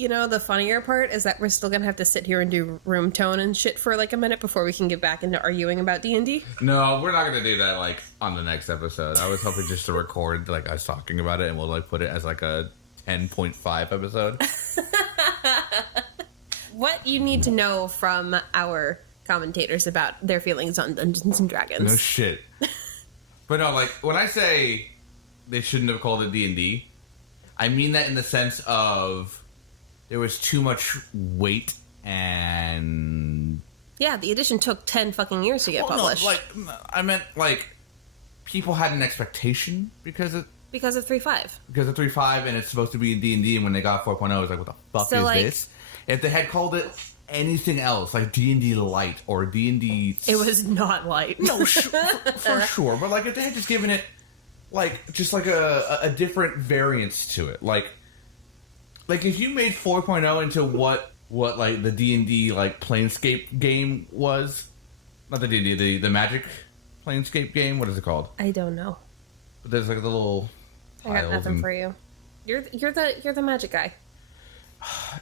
You know, the funnier part is that we're still going to have to sit here and do room tone and shit for like a minute before we can get back into arguing about D&D. No, we're not going to do that like on the next episode. I was hoping just to record like us talking about it and we'll like put it as like a 10.5 episode. What you need to know from our commentators about their feelings on Dungeons and Dragons. No shit. But no, like when I say they shouldn't have called it D&D, I mean that in the sense of there was too much weight and... Yeah, the edition took 10 fucking years to get published. No, I meant, like, people had an expectation because of 3.5. Because of 3.5, and it's supposed to be in D&D, and when they got 4.0, it was like, what the fuck is this? If they had called it anything else, like D&D Light or D&D... It was not light. No, for sure. But, like, if they had just given it, like, just like a different variance to it, like if you made 4.0 into what like the D&D like Planescape game was, not the D&D, the Magic Planescape game. What is it called? I don't know. But there's like a little. I got nothing for you. You're the magic guy.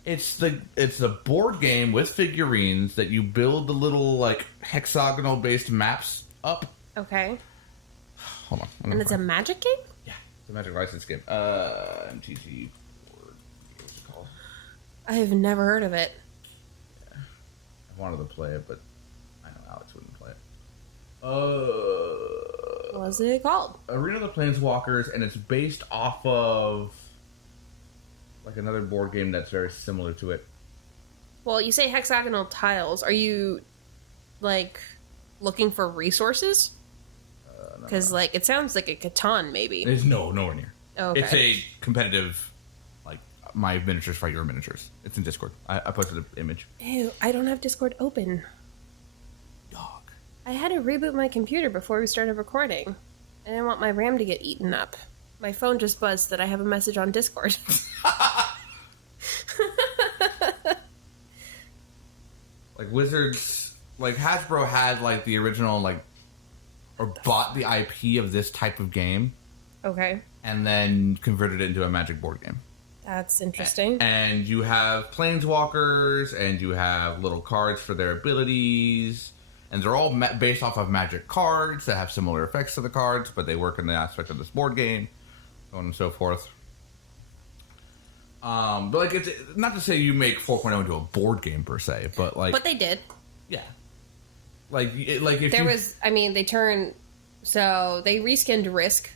It's the board game with figurines that you build the little like hexagonal based maps up. Okay. Hold on. And it's a magic game? Yeah, it's a Magic license game. MTG. I have never heard of it. Yeah. I wanted to play it, but I know Alex wouldn't play it. What's it called? Arena of the Planeswalkers, and it's based off of like another board game that's very similar to it. Well, you say hexagonal tiles. Are you like looking for resources? Because like it sounds like a Catan, maybe. It's nowhere near. Oh, okay. It's a competitive. My miniatures fight your miniatures. It's in Discord. I posted an image. Ew, I don't have Discord open. Dog. I had to reboot my computer before we started recording. I didn't want my RAM to get eaten up. My phone just buzzed that I have a message on Discord. Like Wizards, like Hasbro had like the original like, or bought the IP of this type of game. Okay. And then converted it into a Magic board game. That's interesting. And you have Planeswalkers, and you have little cards for their abilities, and they're all based off of Magic cards that have similar effects to the cards, but they work in the aspect of this board game, so on and so forth. But like, it's not to say you make 4.0 into a board game per se, but like, but they did. Yeah. Like if there was, I mean, they reskinned Risk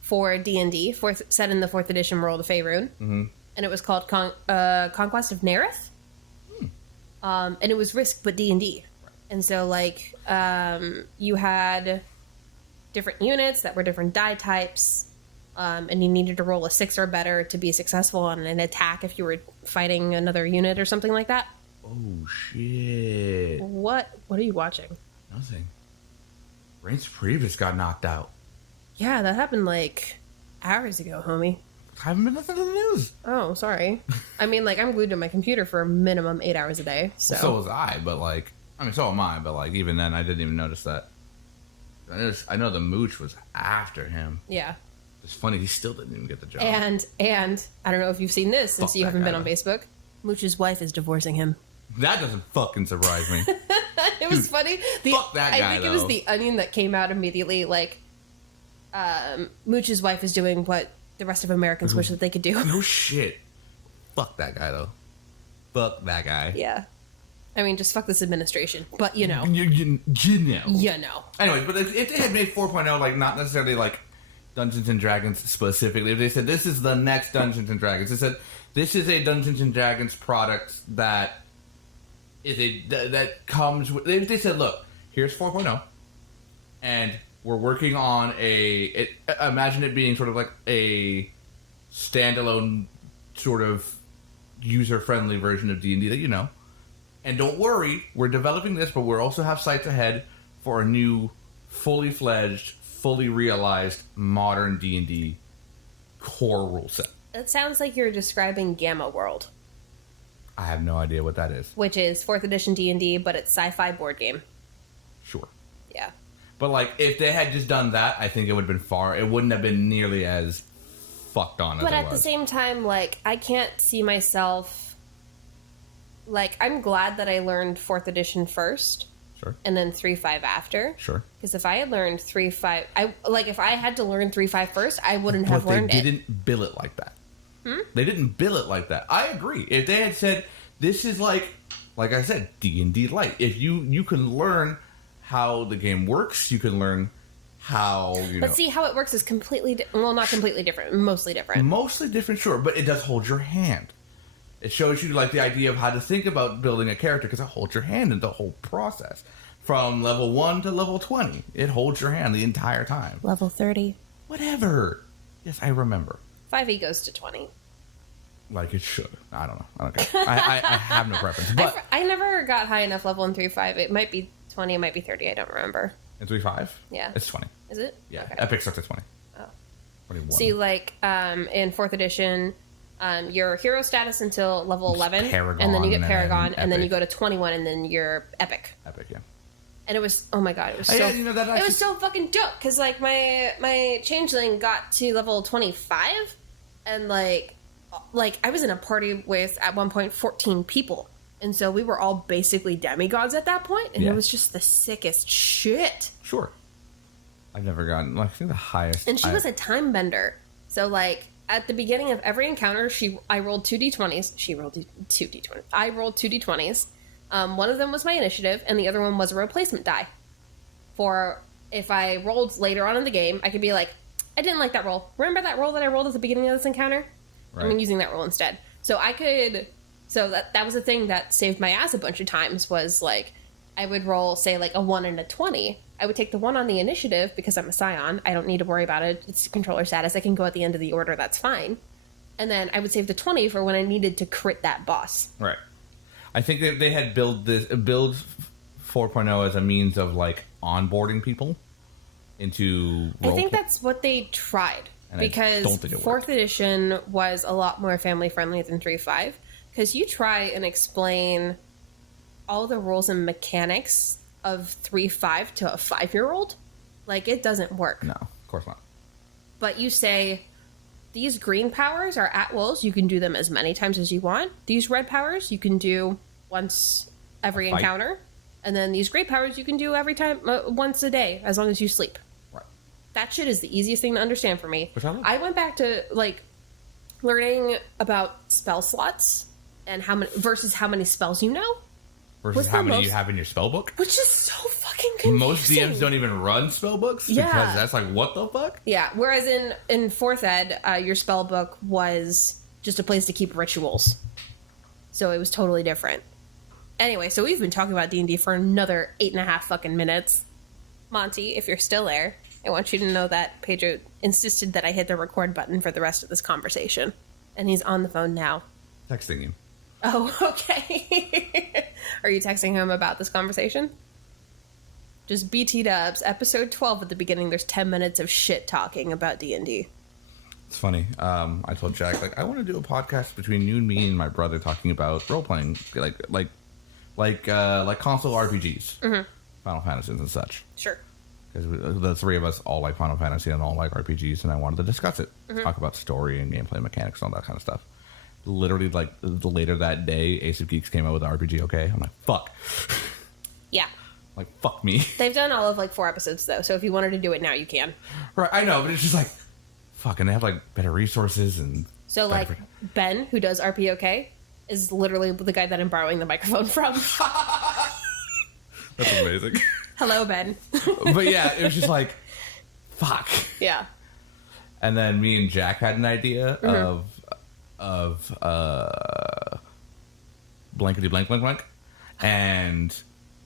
for D&D, set in the 4th edition world of Faerun. Mm-hmm. And it was called Conquest of Nerith. And it was Risk, but D&D. Right. And so, like, you had different units that were different die types, and you needed to roll a 6 or better to be successful on an attack if you were fighting another unit or something like that. Oh, shit. What are you watching? Nothing. Reince Priebus got knocked out. Yeah, that happened like hours ago, homie. I haven't been listening to the news. Oh, sorry. I mean, like, I'm glued to my computer for a minimum 8 hours a day. So, well, so was I, but like, I mean, so am I, but like, even then, I didn't even notice that. I know the Mooch was after him. Yeah. It's funny, he still didn't even get the job. And I don't know if you've seen this since you haven't been on Facebook. Mooch's wife is divorcing him. That doesn't fucking surprise me. It was funny. Fuck that guy, I think it was The Onion that came out immediately, like, Mooch's wife is doing what the rest of Americans wish that they could do. No shit. Fuck that guy, though. Fuck that guy. Yeah. I mean, just fuck this administration. But, you know. You know. You know. Anyway, but if they had made 4.0, like, not necessarily, like, Dungeons & Dragons specifically, if they said, this is the next Dungeons & Dragons, they said, this is a Dungeons & Dragons product that comes with... They said, look, here's 4.0, and... we're working on imagine it being sort of like a standalone sort of user-friendly version of D&D that you know. And don't worry, we're developing this, but we also have sights ahead for a new, fully fledged, fully realized modern D&D core rule set. It sounds like you're describing Gamma World. I have no idea what that is. Which is 4th edition D&D, but it's sci-fi board game. Sure. Yeah. But, like, if they had just done that, I think it would have been it wouldn't have been nearly as fucked on as it was. But at the same time, like, I can't see myself like, I'm glad that I learned 4th edition first. Sure. And then 3.5 after. Sure. Because if I had learned 3.5... if I had to learn 3.5 first, I wouldn't have learned it. But they didn't bill it like that. They didn't bill it like that. I agree. If they had said, this is like I said, D&D Light. If you can learn how the game works, you can learn how, But see, how it works is completely... well, not completely different. Mostly different. Mostly different, sure. But it does hold your hand. It shows you, like, the idea of how to think about building a character, because it holds your hand in the whole process. From level 1 to level 20. It holds your hand the entire time. Level 30. Whatever. Yes, I remember. 5e goes to 20. Like it should. I don't know. I don't care. I have no preference. But I never got high enough level in 3.5. It might be 20, it might be 30. I don't remember. in 3.5? Yeah. It's 20. Is it? Yeah. Okay. Epic starts at 20. Oh. 21. See, like, in 4th edition, your hero status until level 11. Paragon, and then you get Paragon, and then Epic. you go to 21, and then you're Epic. Epic, yeah. And it was, oh my god, it was so, Yeah, you know, that it was so fucking dope, because, like, my changeling got to level 25, and, like, I was in a party with, at one point, 14 people. And so we were all basically demigods at that point, and Yeah. it was just the sickest shit. Sure. I've never gotten, like, I think the highest. And she was a time bender. So, like, at the beginning of every encounter, I rolled 2d20s. She rolled 2d20s. I rolled 2d20s. One of them was my initiative, and the other one was a replacement die. For if I rolled later on in the game, I could be like, I didn't like that roll. Remember that roll that I rolled at the beginning of this encounter? Right. I'm using that roll instead. So I could... So that was the thing that saved my ass a bunch of times, was, like, I would roll, say, like, a 1 and a 20. I would take the 1 on the initiative, because I'm a Scion. I don't need to worry about it. It's controller status. I can go at the end of the order. That's fine. And then I would save the 20 for when I needed to crit that boss. Right. I think they had build 4.0 as a means of, like, onboarding people into I think that's what they tried. And I because don't think it 4th worked. edition was a lot more family-friendly than 3.5. Because you try and explain all the rules and mechanics of 3.5 to a 5-year-old, like, it doesn't work. No, of course not. But you say, these green powers are at wills. You can do them as many times as you want. These red powers you can do once every Fight. encounter. And then these gray powers you can do every time, once a day, as long as you sleep. Right. That shit is the easiest thing to understand for me. Which I love. I went back to, like, learning about spell slots and how many spells you know, Versus What's how the many most- you have in your spell book. which is so fucking confusing. Most DMs don't even run spell books Yeah. because that's like, what the fuck? Yeah, whereas in 4th ed, your spell book was just a place to keep rituals. So it was totally different. Anyway, so we've been talking about D&D for another 8.5 fucking minutes. Monty, if you're still there, I want you to know that Pedro insisted that I hit the record button for the rest of this conversation. And he's on the phone now. Texting you. Oh, okay. Are you texting him about this conversation? Just BT dubs. Episode 12 at the beginning, there's 10 minutes of shit talking about D&D. It's funny. I told Jack, like, I want to do a podcast between you and me and my brother talking about role playing, like console RPGs, Final Fantasies and such. Sure. Because the three of us all like Final Fantasy and all like RPGs, and I wanted to discuss it, talk about story and gameplay mechanics and all that kind of stuff. Literally, like, later that day, Ace of Geeks came out with the RPG. Okay, I'm like, fuck. Yeah. Like, fuck me. They've done all of, like, 4 episodes, though, so if you wanted to do it now, you can. Right, I know, but it's just like, fuck, and they have like better resources and. So, like, Ben, who does RPOK, is literally the guy that I'm borrowing the microphone from. That's amazing. Hello, Ben. But yeah, it was just like, fuck. Yeah. And then me and Jack had an idea of blankety blank blank blank, and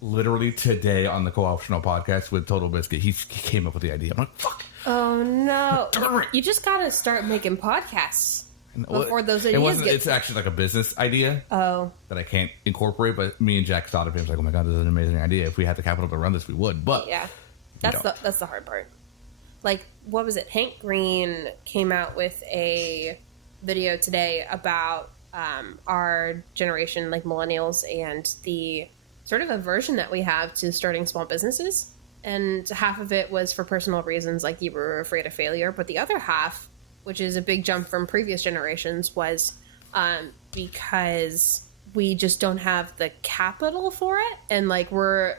literally today on the Co-optional podcast with Total Biscuit, he came up with the idea. I'm like, fuck. Oh, no. Darn it. You just gotta start making podcasts before those it ideas wasn't. get... It's actually like a business idea Oh. that I can't incorporate. But me and Jack thought of it. I was like, oh my god, this is an amazing idea. If we had the capital to run this, we would. But Yeah. we That's don't. the hard part. Like, what was it? Hank Green came out with a video today about our generation, like millennials, and the sort of aversion that we have to starting small businesses. And half of it was for personal reasons, like you were afraid of failure. But the other half, which is a big jump from previous generations, was because we just don't have the capital for it, and like we're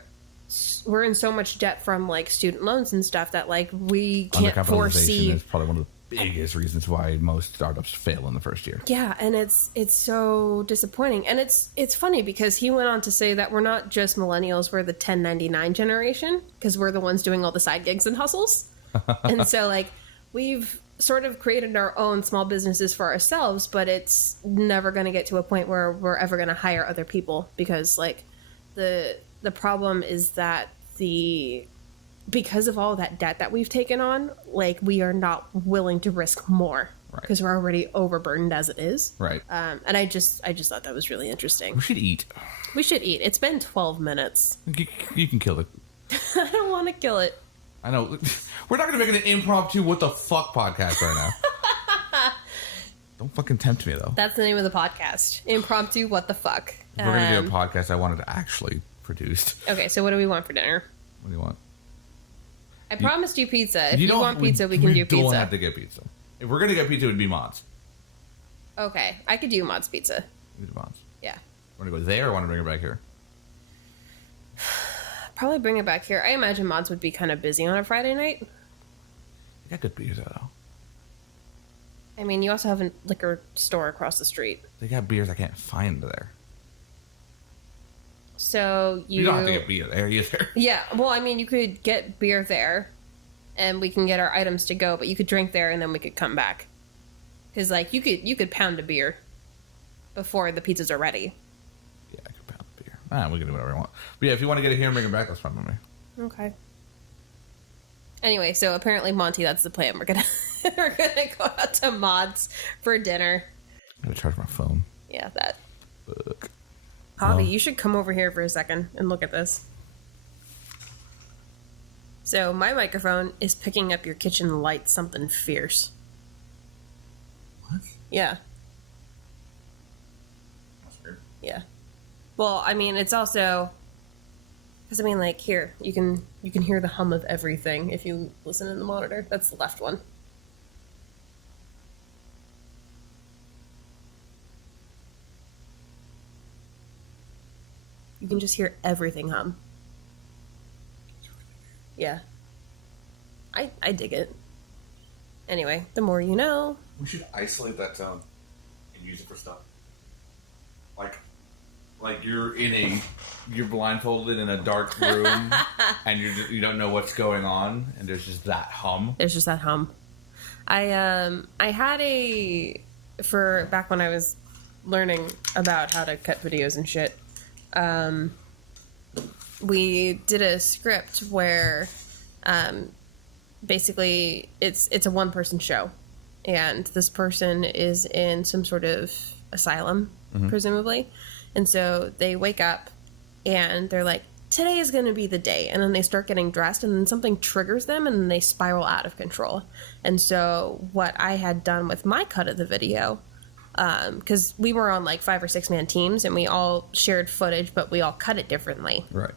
in so much debt from like student loans and stuff that like we can't foresee. Is probably one of the biggest reasons why most startups fail in the first year. Yeah, and it's so disappointing. And it's funny because he went on to say that we're not just millennials, we're the 1099 generation because we're the ones doing all the side gigs and hustles. And so like we've sort of created our own small businesses for ourselves, but it's never going to get to a point where we're ever going to hire other people because like the problem is that because of all that debt that we've taken on, like we are not willing to risk more because we're already overburdened as it is. Right. And I just thought that was really interesting. We should eat. It's been 12 minutes. You can kill it. I don't want to kill it. I know. We're not going to make it an impromptu what the fuck podcast right now. Don't fucking tempt me, though. That's the name of the podcast. Impromptu what the fuck. If we're going to do a podcast I wanted to actually produce. Okay, so what do we want for dinner? What do you want? I promised you pizza. If you want pizza, we can do pizza. We don't have to get pizza. If we're going to get pizza, it would be Mott's. Okay, I could do Mott's pizza. You do Mott's. Yeah. Want to go there or want to bring it back here? Probably bring it back here. I imagine Mott's would be kind of busy on a Friday night. They got good beers, though. I mean, you also have a liquor store across the street. They got beers I can't find there. So you don't have to get beer there either. Yeah, well, I mean, you could get beer there, and we can get our items to go. But you could drink there, and then we could come back. Because like you could pound a beer before the pizzas are ready. Yeah, I could pound a beer. We can do whatever we want. But yeah, if you want to get it here and bring it back, that's fine with me. Okay. Anyway, so apparently Monty, that's the plan. We're gonna go out to Mott's for dinner. I'm gonna charge my phone. Yeah, that. Fuck. Javi, you should come over here for a second and look at this. So my microphone is picking up your kitchen light something fierce. What? Yeah. That's weird. Yeah. Well, I mean, it's also because I mean, like here, you can hear the hum of everything if you listen in the monitor. That's the left one. You can just hear everything hum. Yeah. I dig it. Anyway, the more you know. We should isolate that tone and use it for stuff. Like you're blindfolded in a dark room and you don't know what's going on and there's just that hum. There's just that hum. I had for back when I was learning about how to cut videos and shit. We did a script where basically it's a one-person show, and this person is in some sort of asylum, presumably, and so they wake up and they're like, today is going to be the day, and then they start getting dressed, and then something triggers them and then they spiral out of control. And so what I had done with my cut of the video, because we were on like 5 or 6 man teams and we all shared footage, but we all cut it differently. Right.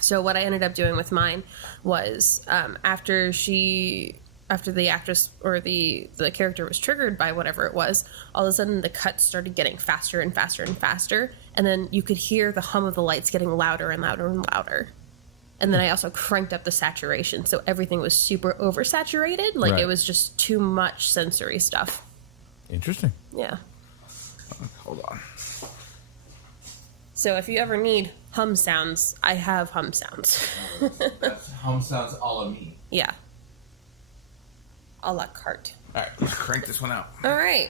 So what I ended up doing with mine was after the actress or the character was triggered by whatever it was, all of a sudden the cuts started getting faster and faster and faster, and then you could hear the hum of the lights getting louder and louder and louder. And then I also cranked up the saturation, so everything was super oversaturated. Like It was just too much sensory stuff. Interesting. Yeah. Hold on. So if you ever need hum sounds, I have hum sounds. That's hum sounds a la me. Yeah. A la carte. All right, let's crank this one out. All right.